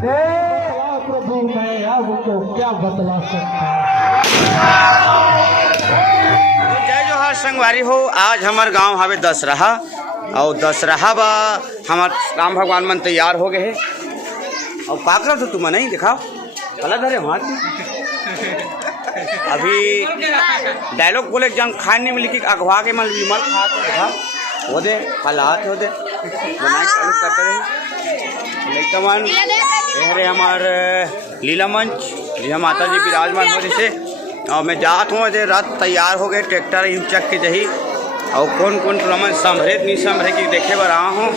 प्रभु मैं आपको क्या बतला सकता। जय जोहार संगवारी हो। आज हमार गांव हवे दशहरा और दशहरा बा हमार राम भगवान मन तैयार हो गए है और पाकरा तो तुम नहीं दिखाओ गलत है हाथ अभी डायलॉग बोले जन खाने नहीं मिली कि अगवा के मन विमल खा के देखा हो दे हालात हो दे बनाए चालू करते रहे लड़का मन अरे हमार लीला मंच जी हम माता जी विराजमान हो जैसे और मैं जात हूँ रात तैयार हो गए ट्रैक्टर चक के जही और कौन कौन टूर्नामेंट संभरे नहीं संभरे कि देखे बर रहा हूँ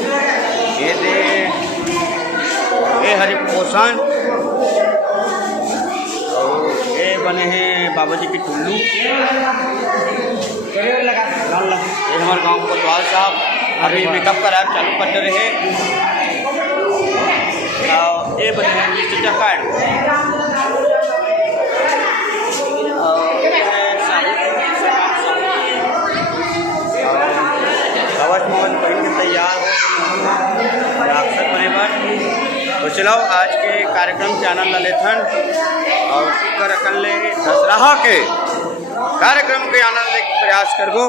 ये दे ये हरि पोषण ये बने हैं बाबा जी की टुल्लू ये हमारे गांव कोतवाल साहब अभी मेकअप का रैप चालू करते रहे ये बने हैं मिस्टर जकार्ड कवच मोहन पहन के तैयार हो अक्सर बने पर तो चलो आज के कार्यक्रम के आनंद लेथन और कर ले दशहरा के कार्यक्रम के आनंद ले प्रयास करगो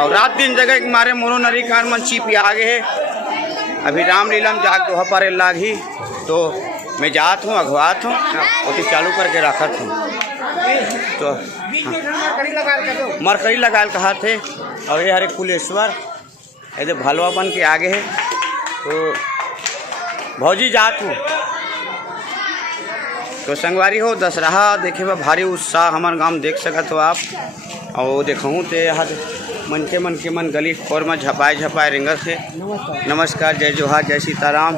और रात दिन जगह के मारे मोनो नरी खान मन छिप आगे है अभी रामलीला में जाग दोहा पारे लागी तो मैं जात हूँ अगवात हूँ और चालू करके रखत हूँ तो मरकरी लगा कहा थे और ये हरे कुलेश्वर ऐसे भलवा बन के आगे है तो भौजी जात हूँ तो संगवारी हो दशहरा देखे बा भारी उत्साह हमारे गांव देख सकत हो आप और देखूँ तो यहाँ मन के मन गली खोर में झपाए रिंगत है। नमस्कार जय जोहार जय सीताराम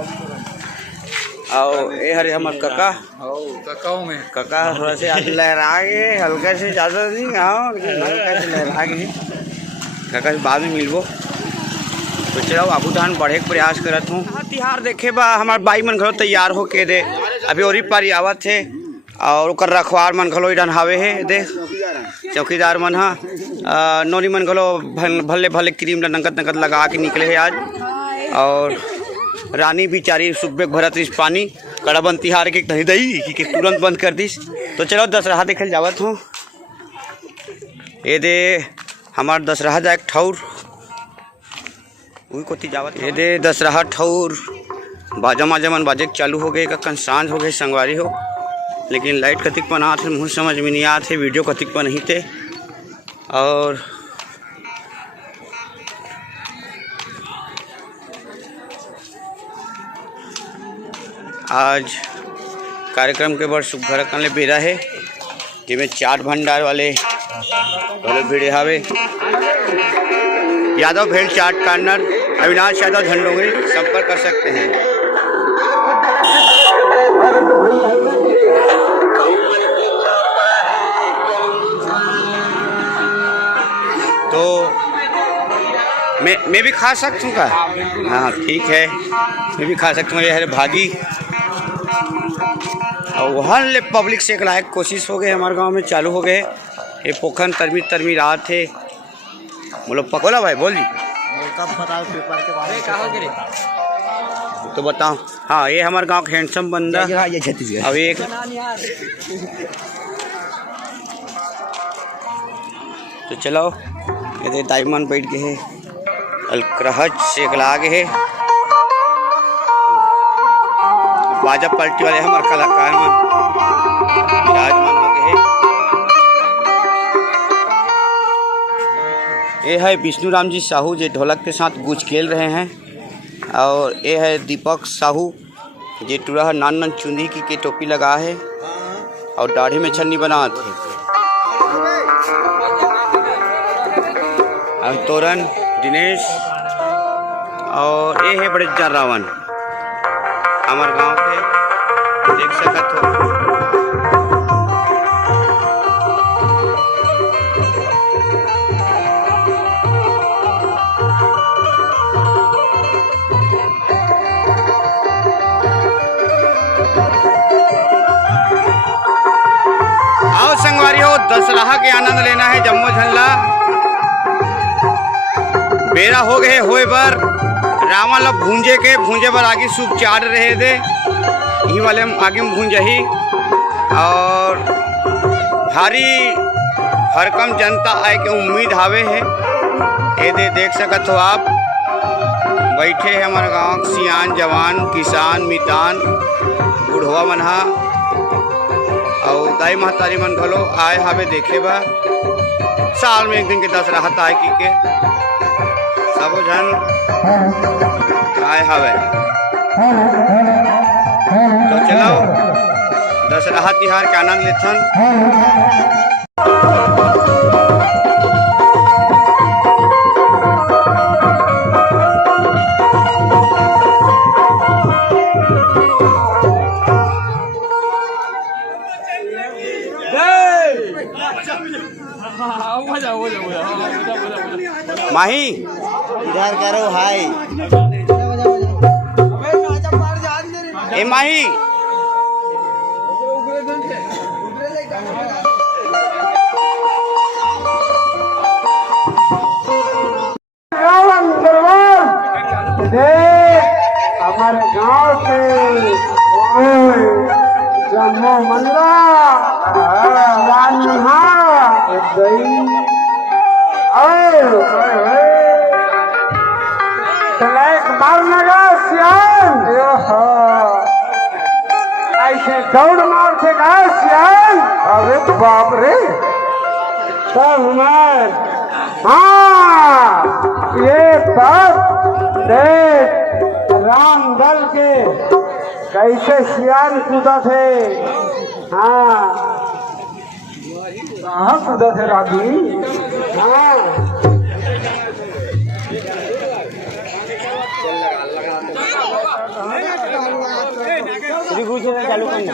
और ये हरे हमारे काका थोड़ा से आज लहरा गए हल्का से ज़्यादा नहीं हल्का से लहरा गए काका से बाद में मिलबो तो चलो आबू धान बढ़े के प्रयास करत हूँ। तिहार देखे बा हमारे बाई मन घलो तैयार हो के दे अभी ओरी पारी आवत है और ओकर रखवार मन घलो इधन हावे है दे चौकीदार मन हा नोनी मन घलो भले भले क्रीम नंगत लगा के निकले है आज और रानी बिचारी सुबह भरत इस पानी कड़ाबंद तिहार के नहीं दई कि तुरंत बंद कर दिस तो चलो दशहरा देखल जावत हूँ। ये दे हमार दशहरा जाए ठौर वही कोती जावत ये दे दशहरा ठौर बाजा माजा मन बाजे चालू हो गए का सांझ हो गए संगवारी हो लेकिन लाइट कतिक पर आते मुझे समझ में नहीं आते वीडियो कतिक पर नहीं थे और आज कार्यक्रम के बड़ सुघर करने बेरा है जिसमें चाट भंडार वाले भीड़ हावे यादव भेड़ चाट कार्नर अविनाश यादव झंडोंगरी संपर्क कर सकते हैं। तो मैं भी खा सकता हूँ का हाँ ठीक है मैं भी खा सकता हूँ। यह है भागी और वहाँ ले पब्लिक से एक लायक कोशिश हो गए हमारे गांव में चालू हो गए ये पोखन तरमी रात थे बोलो पकोला भाई बोल जी बताओ पेपर के बारे में तो बताओ। हाँ ये हमारे गांव का हैंडसम बंदा ये छत्तीसगढ़ अब एक तो चलो ये डायमंड बैठ गए है अलक्रहज से एक लागे है बाजा पलटी वाले हमारे कलाकार मन विराजमान हो गए हैं। ये है विष्णु राम जी साहू जो ढोलक के साथ गूंज खेल रहे हैं और ये है दीपक साहू जो टूरा नान चुंदी की के टोपी लगा है और दाढ़ी में छन्नी बना थे और तोरन दिनेश और ये है बड़े जन रावण हमारे गांव के देख सकत हो। आओ संगवारी हो दशहरा के आनंद लेना है जम्मू झल्ला बेरा हो गए होए बर रावण ला भूंजे बर आगे सूप चाड़ रहे थे यही वाले में आगे में घूम जाही और भारी भरकम जनता आए के उम्मीद हावे है। ये देख सकत हो आप, बैठे हैं हमारे गाँव सियान जवान किसान मितान बुढ़वा मनहा और दाई महतारी मन घलो आए हावे देखे बा। साल में एक दिन के 10 राहत आए की के सब जन आए हावे। तो चलो दशहरा तिहार के आनंद लेथन। माही इधर करो हाय। ए माही हमारे गांव से जम्मू मंडला ऐसे दौड़ मार से सियान। अरे तो बाप रे सब हमार। हाँ ये बात देख राम दल के कैसे सियान कूदा थे। हाँ कहाँ कूदा थे रागी। हाँ श्री गुरु चैनल चालू करना,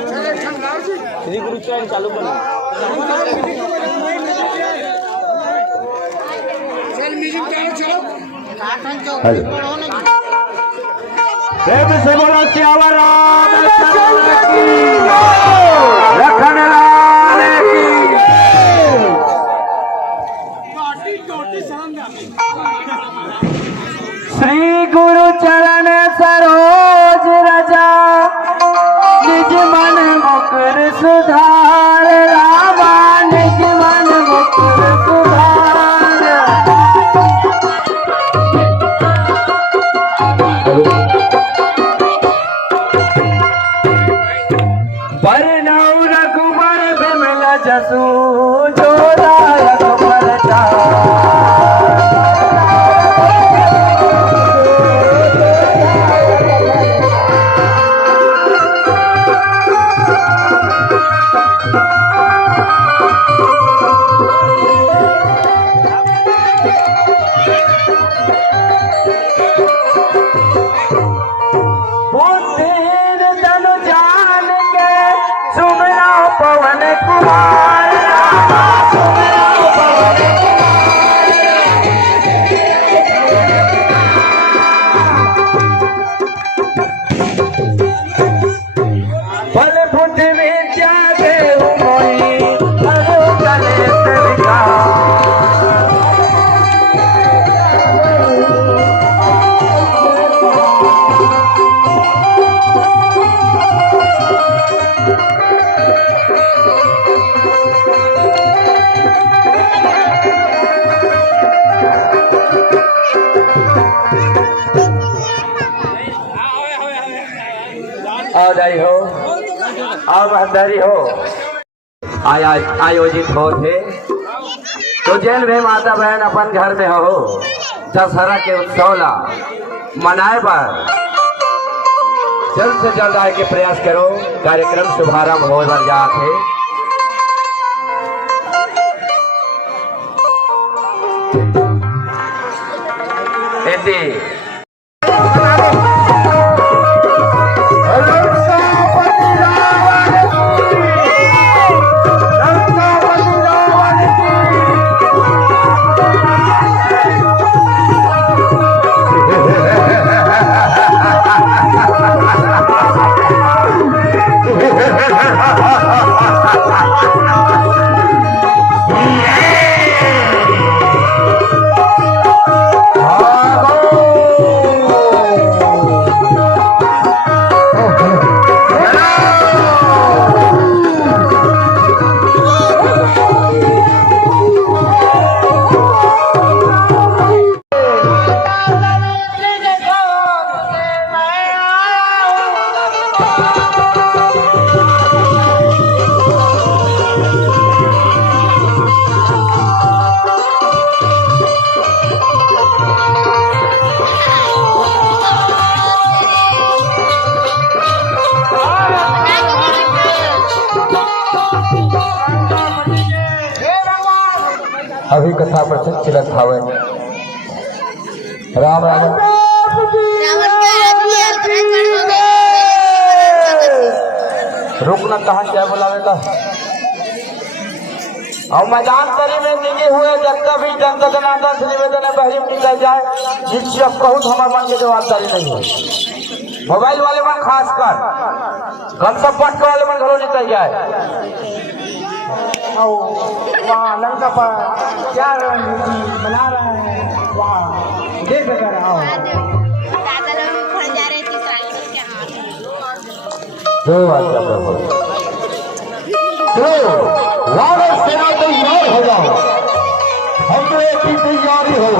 श्री गुरु चैनल चालू करना। से बोलो सियावर रामचंद्र की, लखन लाल की। श्री गुरु चरण सरोज रजा, निज मन मुकुर सुधार। रामा निज मन मुकुर सुधार। बरनऊ रघुबर बिमल जसु, जो दायक परचार। पवन कुमार फल फुट विद्या देव मोहि, अरु कलेश विकार। आदाई हो और बहदारी हो आयोजित हो थे। तो जेल में माता बहन अपन घर में हो दशहरा के उत्सव ला मनाए पर जल्द से जल्द आए के प्रयास करो। कार्यक्रम शुभारंभ हो जात है। कथा प्रसंग चिलत हावे। राम राम रुकना कहाँ क्या बुलावेगा। और मैदान तरी में निगे हुए जनता भी जनता जनार्दन से निवेदन है बहरी निकल जाए, जिसकी अब कहूँ तो हमारे मन की जवाबदारी नहीं है। मोबाइल वाले मन खास कर गमसा पटक वाले मन घरों निकल जाए। वहाँ लंका पर क्या रणनीति बना रहे हैं, वहाँ देख कर आओ। दो आज्ञा प्रभु, दो वानर सेना तैयार हो जाओ, हमले की तैयारी हो।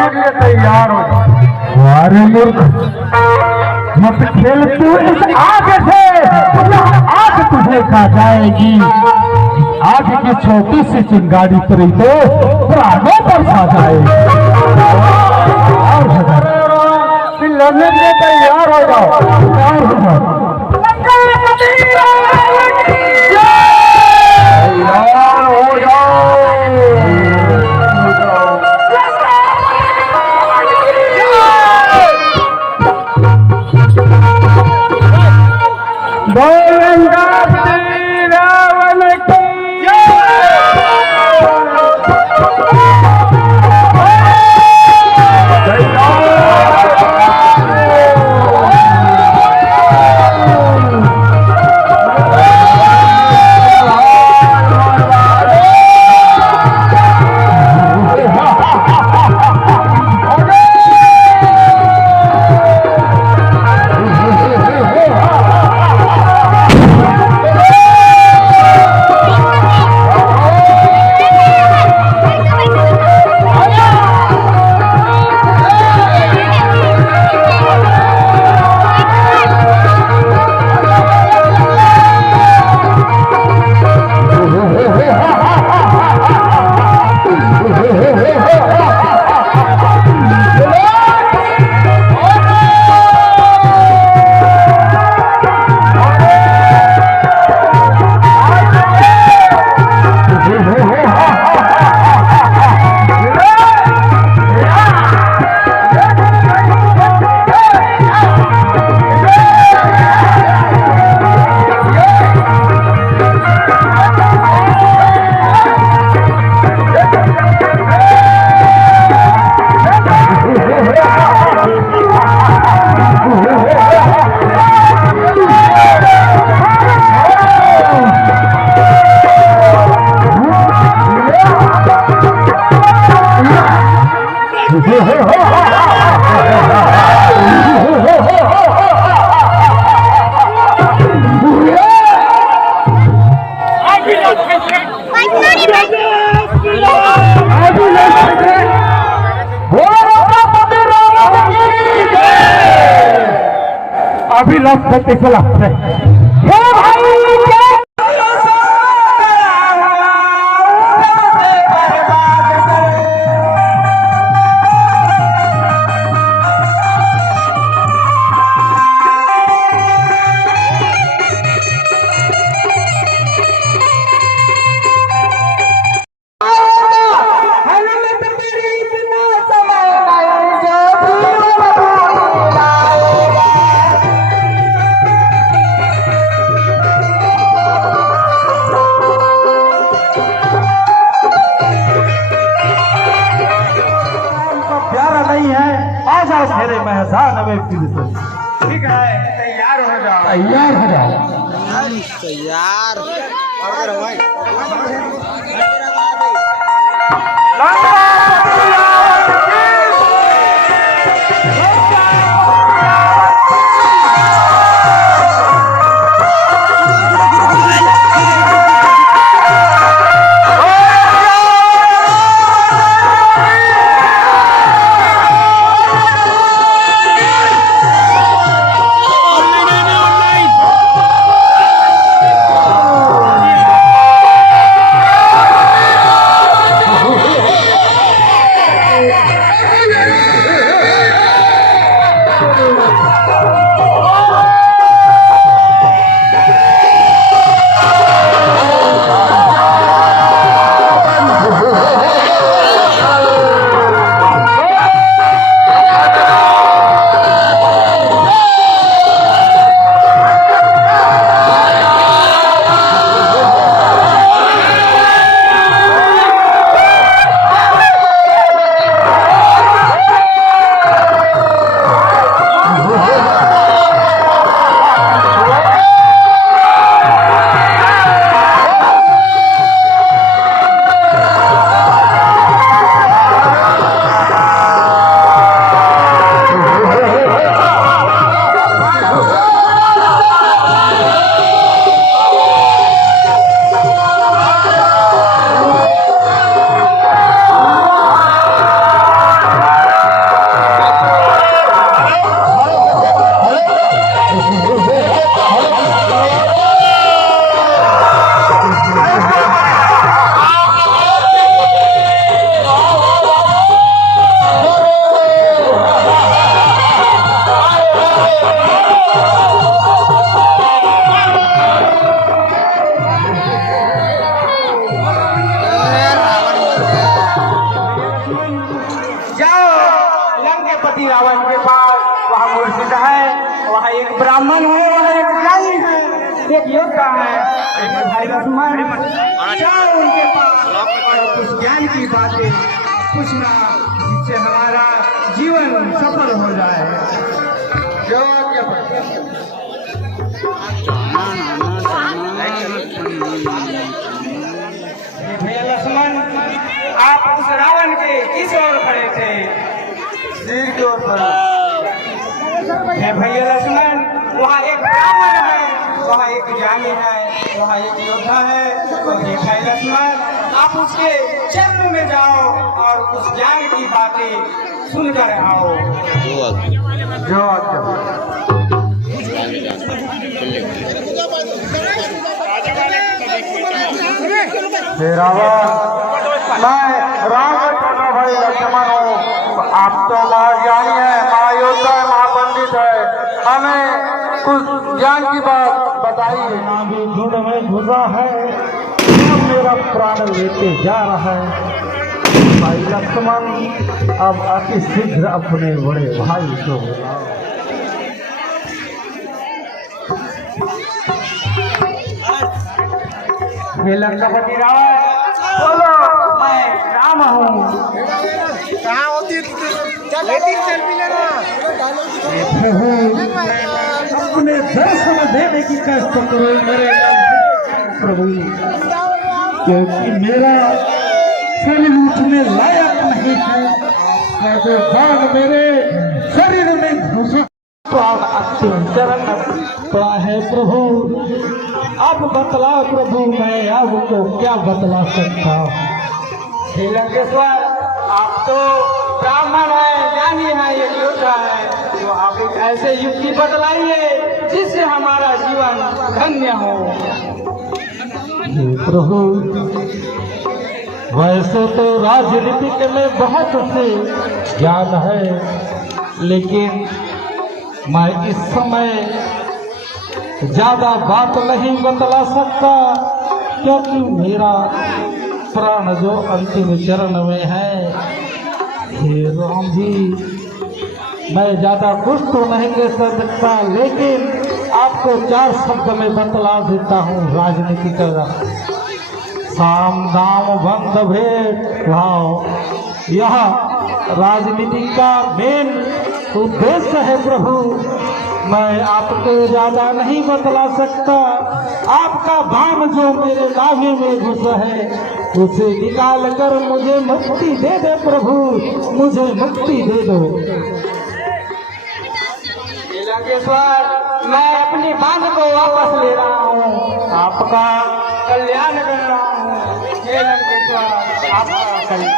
आप तैयार हो जाओ। अरे मूर्ख मत खेल तू इस आग से, आग तुझे खा जाएगी। आग की छोटी सी चिंगारी पड़ी तो प्राणों पर खा जाएगी। लड़ने के तैयार हो जाओ, तैयार हो जाओ, तैयार हो जाओ। रावण की अभिलाष चला मेरे महसान में फिर से ठीक है। तैयार हो जाओ, तैयार हो जाओ, तैयार। रावण के पास वहाँ मुर्शिद है, वहाँ एक ब्राह्मण है, वहाँ एक ज्ञानी है, एक योद्धा है, एक भाई लक्ष्मण। जाओ उनके पास और कुछ ज्ञान की बातें पूछना, जिससे हमारा जीवन सफल हो जाए। भैया लक्ष्मण, आप उस रावण के किस ओर खड़े थे? सिर के ओर पर। भैया लक्ष्मण, वहाँ एक ब्राह्मण है, वहाँ एक ज्ञानी है, वहाँ एक योद्धा है। तो भाई लक्ष्मण, आप उसके चरण में जाओ और उस ज्ञान की बातें सुनकर आओ। मैं राम का भाई लक्ष्मण हूँ। आप तो महाज्ञानी है, महायोद्धा है, महापंडित है, हमें कुछ ज्ञान की बात बताइए। अभी धुन में घुसा है, मेरा प्राण लेके जा रहा है। भाई लक्ष्मण, अब अति शीघ्र अपने बड़े भाई को बुलाओ। हे लंकापति रावण, बोलो, मैं राम हूँ। कहाँ होती अपने दर्शन देने की कष्ट करो मेरे प्रभु, क्योंकि मेरा शरीर उठने लायक नहीं है। जो बाण मेरे शरीर में घुसा प्राण अंतिम चरण पड़ा है प्रभु। अब बतला प्रभु, मैं आपको क्या बतला सकता हूँ। हे लंकेश्वर, आप तो ब्राह्मण है, ज्ञानी है, एक योद्धा है, तो आप एक ऐसे युक्ति बतलाइए जिससे हमारा जीवन धन्य हो। प्रभु, वैसे तो राजनीति में बहुत से ज्ञान है, लेकिन मैं इस समय ज्यादा बात नहीं बतला सकता, क्योंकि मेरा प्राण जो अंतिम चरण में है। हे राम जी, मैं ज्यादा कुछ तो नहीं कह सकता, लेकिन आपको 4 शब्द में बतला देता हूँ राजनीति का। साम दाम बंध भेद भाव, यह राजनीति का मेन उद्देश्य है प्रभु। मैं आपको ज्यादा नहीं बतला सकता। आपका बाण जो मेरे लागे में घुसा है, उसे निकाल कर मुझे मुक्ति दे दे प्रभु, मुझे मुक्ति दे दो। लंकेश्वर, मैं अपनी बांध को वापस ले रहा हूँ, आपका कल्याण कर रहा हूँ। हे लंकेश्वर, आपका कल्याण।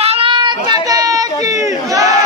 भारत माता की जय।